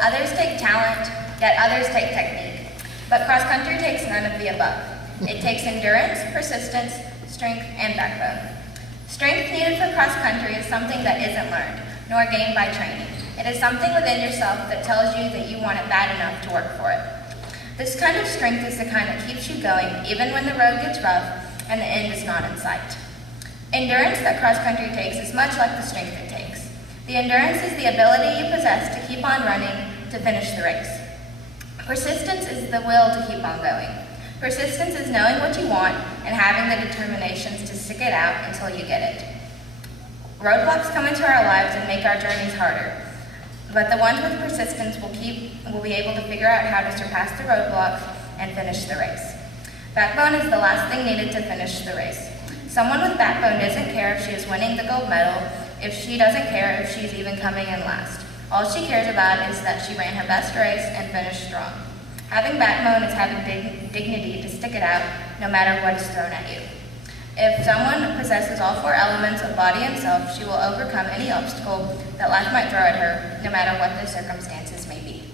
others take talent, yet others take technique. But cross country takes none of the above. It takes endurance, persistence, strength, and backbone. Strength needed for cross country is something that isn't learned, nor gained by training. It is something within yourself that tells you that you want it bad enough to work for it. This kind of strength is the kind that keeps you going even when the road gets rough and the end is not in sight. Endurance that cross country takes is much like the strength it takes. The endurance is the ability you possess to keep on running to finish the race. Persistence is the will to keep on going. Persistence is knowing what you want and having the determinations to stick it out until you get it. Roadblocks come into our lives and make our journeys harder, but the ones with persistence will be able to figure out how to surpass the roadblocks and finish the race. Backbone is the last thing needed to finish the race. Someone with backbone doesn't care if she is winning the gold medal, if she doesn't care if she's even coming in last. All she cares about is that she ran her best race and finished strong. Having backbone is having dignity to stick it out no matter what is thrown at you. If someone possesses all four elements of body and self, she will overcome any obstacle that life might throw at her, no matter what the circumstances may be.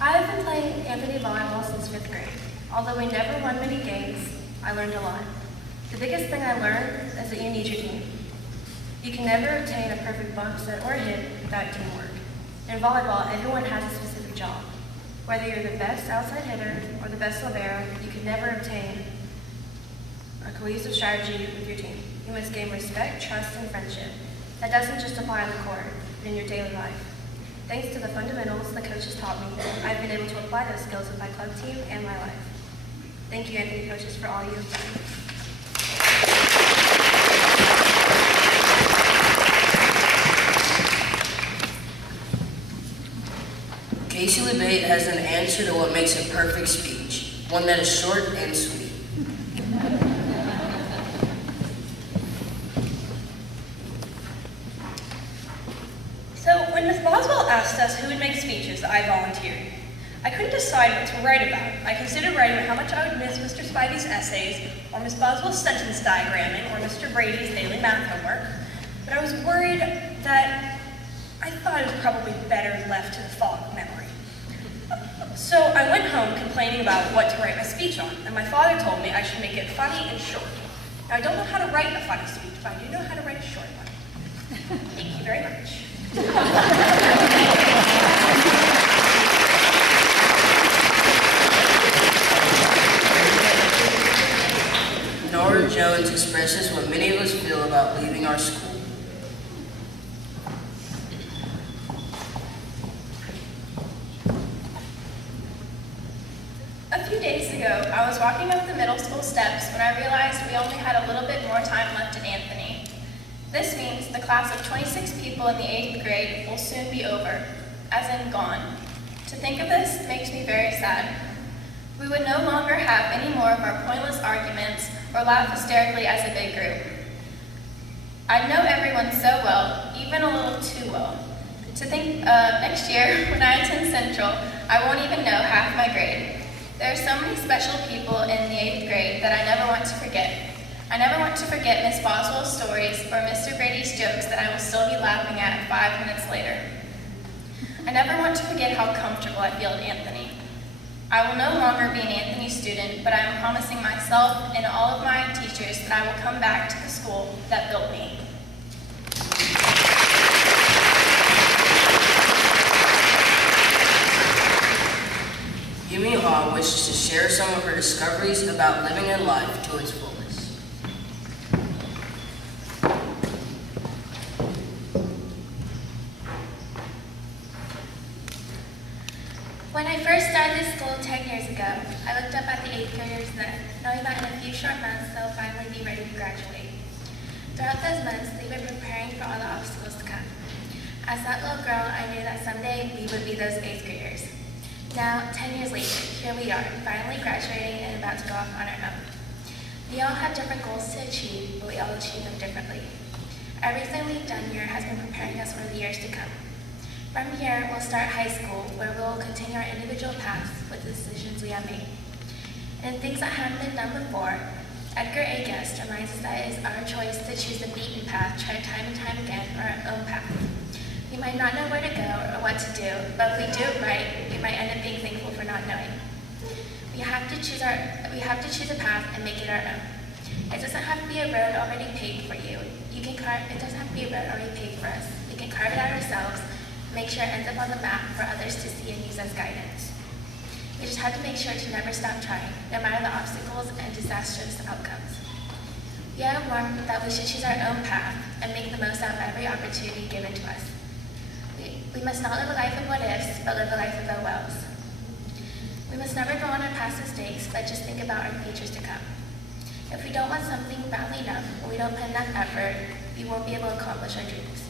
I have been playing Anthony volleyball since 5th grade. Although we never won many games, I learned a lot. The biggest thing I learned is that you need your team. You can never obtain a perfect box set or hit without teamwork. In volleyball, everyone has a specific job. Whether you're the best outside hitter or the best libero, you can never obtain a cohesive strategy with your team. You must gain respect, trust, and friendship. That doesn't just apply on the court, but in your daily life. Thanks to the fundamentals the coaches taught me, I've been able to apply those skills with my club team and my life. Thank you, Anthony coaches, for all you have done. Casey LeBate has an answer to what makes a perfect speech, one that is short and sweet. So when Ms. Boswell asked us who would make speeches, I volunteered. I couldn't decide what to write about. I considered writing about how much I would miss Mr. Spivey's essays, or Ms. Boswell's sentence diagramming, or Mr. Brady's daily math homework. But I was worried that I thought it was probably better left to the fog of memory. So I went home complaining about what to write my speech on, and my father told me I should make it funny and short. Now I don't know how to write a funny speech, but I do know how to write a short one. Thank you very much. Nora Jones expresses what many of us feel about leaving our school. A few days ago, I was walking up the middle school steps when I realized we only had a little bit more time left at Anthony. This means the class of 26 people in the 8th grade will soon be over, as in gone. To think of this makes me very sad. We would no longer have any more of our pointless arguments or laugh hysterically as a big group. I know everyone so well, even a little too well. To think next year, when I attend Central, I won't even know half my grade. There are so many special people in the 8th grade that I never want to forget. I never want to forget Miss Boswell's stories or Mr. Brady's jokes that I will still be laughing at 5 minutes later. I never want to forget how comfortable I feel at Anthony. I will no longer be an Anthony student, but I am promising myself and all of my teachers that I will come back to the school that built me. Yumi Ha wishes to share some of her discoveries about living a life to its fullest. When I first started this school 10 years ago, I looked up at the 8th graders then, knowing that in a few short months they'll finally be ready to graduate. Throughout those months, they've been preparing for all the obstacles to come. As that little girl, I knew that someday we would be those 8th graders. Now, 10 years later, here we are, finally graduating and about to go off on our own. We all have different goals to achieve, but we all achieve them differently. Everything we've done here has been preparing us for the years to come. From here, we'll start high school, where we will continue our individual paths with the decisions we have made. And things that haven't been done before, Edgar A. Guest reminds us that it is our choice to choose the beaten path, tried time and time again, or our own path. We might not know where to go or what to do, but if we do it right, we might end up being thankful for not knowing. We have to choose a path and make it our own. It doesn't have to be a road already paved for you. It doesn't have to be a road already paved for us. We can carve it out ourselves, make sure it ends up on the map for others to see and use as guidance. We just have to make sure to never stop trying, no matter the obstacles and disastrous outcomes. We have learned that we should choose our own path and make the most out of every opportunity given to us. We must not live a life of what ifs, but live a life of oh wells. We must never dwell on our past mistakes, but just think about our futures to come. If we don't want something badly enough, or we don't put enough effort, we won't be able to accomplish our dreams.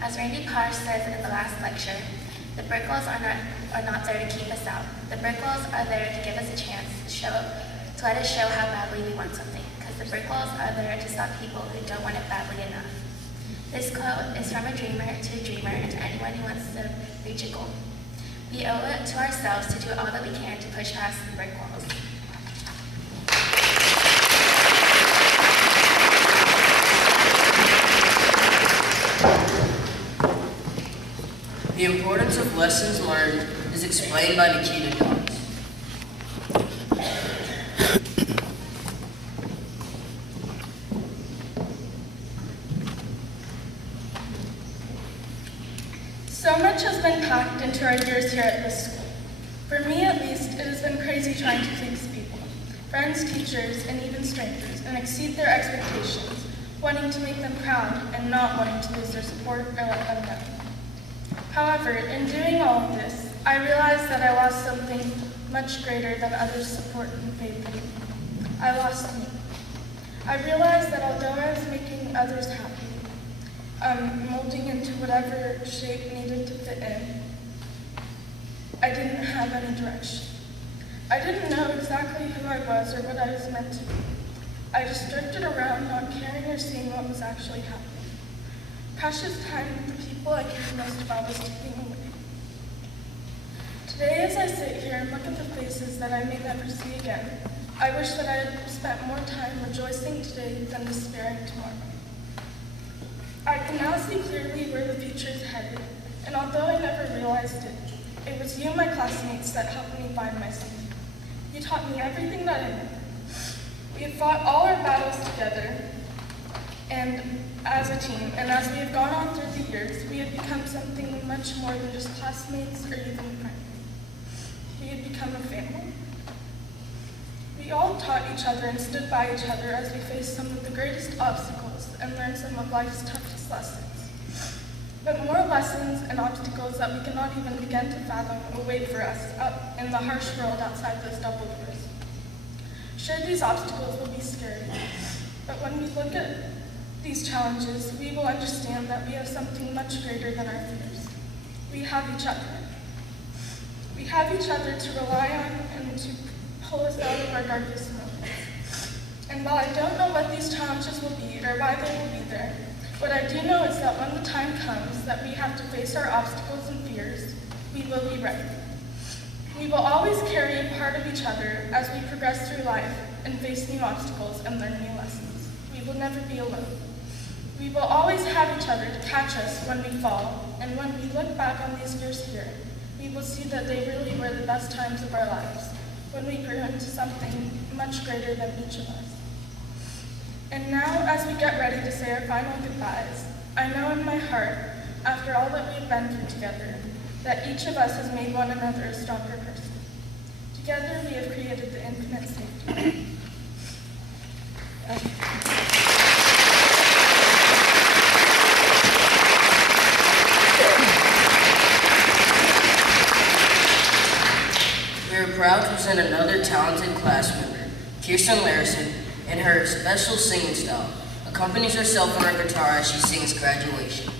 As Randy Parr says in the last lecture, the brick walls are not there to keep us out. The brick walls are there to give us a chance to let us show how badly we want something, because the brick walls are there to stop people who don't want it badly enough. This quote is from a dreamer and to anyone who wants to reach a goal. We owe it to ourselves to do all that we can to push past the brick walls. The importance of lessons learned is explained by Nikita Dawes. So much has been packed into our years here at this school. For me, at least, it has been crazy trying to please people, friends, teachers, and even strangers, and exceed their expectations, wanting to make them proud and not wanting to lose their support or let them down. However, in doing all of this, I realized that I lost something much greater than others' support and faith in me. I lost me. I realized that although I was making others happy, molding into whatever shape needed to fit in, I didn't have any direction. I didn't know exactly who I was or what I was meant to be. I just drifted around, not caring or seeing what was actually happening. Precious time with the people I cared most about was ticking away. Today, as I sit here and look at the faces that I may never see again, I wish that I had spent more time rejoicing today than despairing tomorrow. I can now see clearly where the future is headed, and although I never realized it, it was you, my classmates, that helped me find myself. You taught me everything that I knew. We have fought all our battles together, and as a team, and as we have gone on through the years, we have become something much more than just classmates or even friends. We have become a family. We all taught each other and stood by each other as we faced some of the greatest obstacles and learned some of life's toughest lessons. But more lessons and obstacles that we cannot even begin to fathom await for us up in the harsh world outside those double doors. Sure, these obstacles will be scary, but when we look at these challenges, we will understand that we have something much greater than our fears. We have each other. We have each other to rely on and to pull us out of our darkest moments. And while I don't know what these challenges will be or why they will be there, what I do know is that when the time comes that we have to face our obstacles and fears, we will be ready. We will always carry a part of each other as we progress through life and face new obstacles and learn new lessons. We will never be alone. We will always have each other to catch us when we fall, and when we look back on these years here, we will see that they really were the best times of our lives, when we grew into something much greater than each of us. And now, as we get ready to say our final goodbyes, I know in my heart, after all that we've been through together, that each of us has made one another a stronger person. Together, we have created the infinite safety. We are proud to present another talented class member, Kirsten Larison, and her special singing style accompanies herself on her guitar as she sings Graduation.